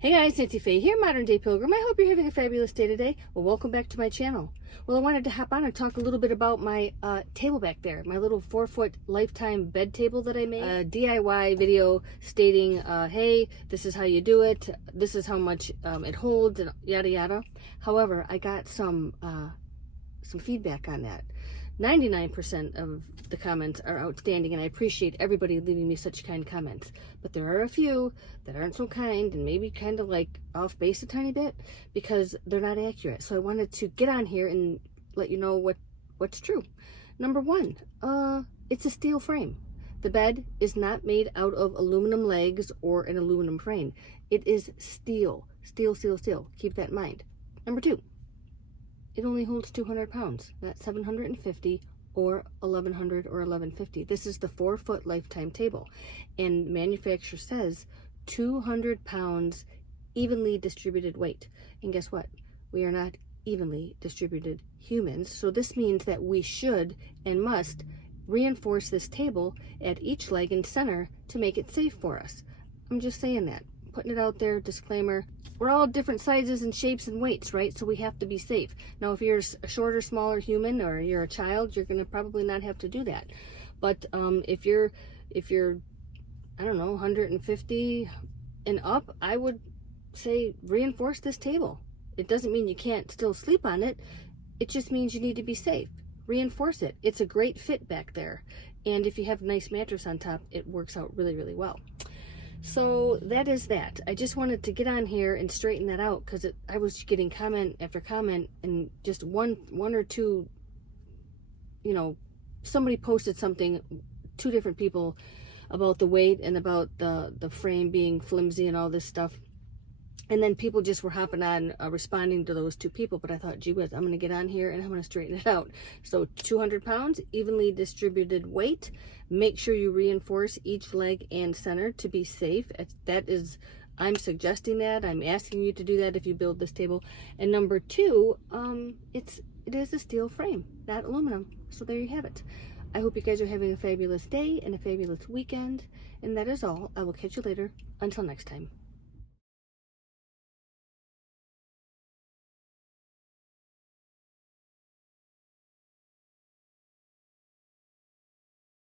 Hey guys, Nancy Faye here, Modern Day Pilgrim. I hope you're having a fabulous day today. Well, welcome back to my channel. Well, I wanted to hop on and talk a little bit about my table back there, my little 4-foot lifetime bed table that I made. A DIY video stating, hey, this is how you do it, this is how much it holds, and yada yada. However, I got some feedback on that. 99% of the comments are outstanding, and I appreciate everybody leaving me such kind comments. But there are a few that aren't so kind and maybe kind of like off base a tiny bit because they're not accurate. So I wanted to get on here and let you know what's true. Number one, it's a steel frame. The bed is not made out of aluminum legs or an aluminum frame. It is steel. Steel, steel, steel. Keep that in mind. Number two, it only holds 200 pounds, not 750 or 1100 or 1150. This is the 4-foot lifetime table, and the manufacturer says 200 pounds evenly distributed weight. And guess what? We are not evenly distributed humans, so this means that we should and must reinforce this table at each leg and center to make it safe for us. I'm just saying that. Putting it out there, disclaimer. We're all different sizes and shapes and weights, right? So we have to be safe. Now, if you're a shorter, smaller human or you're a child, you're going to probably not have to do that. But if you're, I don't know, 150 and up, I would say reinforce this table. It doesn't mean you can't still sleep on it. It just means you need to be safe. Reinforce it. It's a great fit back there. And if you have a nice mattress on top, it works out really, really well. So that is that. I just wanted to get on here and straighten that out because I was getting comment after comment, and just one or two, you know, somebody posted something, 2 different people, about the weight and about the frame being flimsy and all this stuff. And then people just were hopping on, responding to those 2 people. But I thought, gee whiz, I'm going to get on here and I'm going to straighten it out. So 200 pounds, evenly distributed weight. Make sure you reinforce each leg and center to be safe. That is, I'm suggesting that. I'm asking you to do that if you build this table. And number 2, it is a steel frame, not aluminum. So there you have it. I hope you guys are having a fabulous day and a fabulous weekend. And that is all. I will catch you later. Until next time.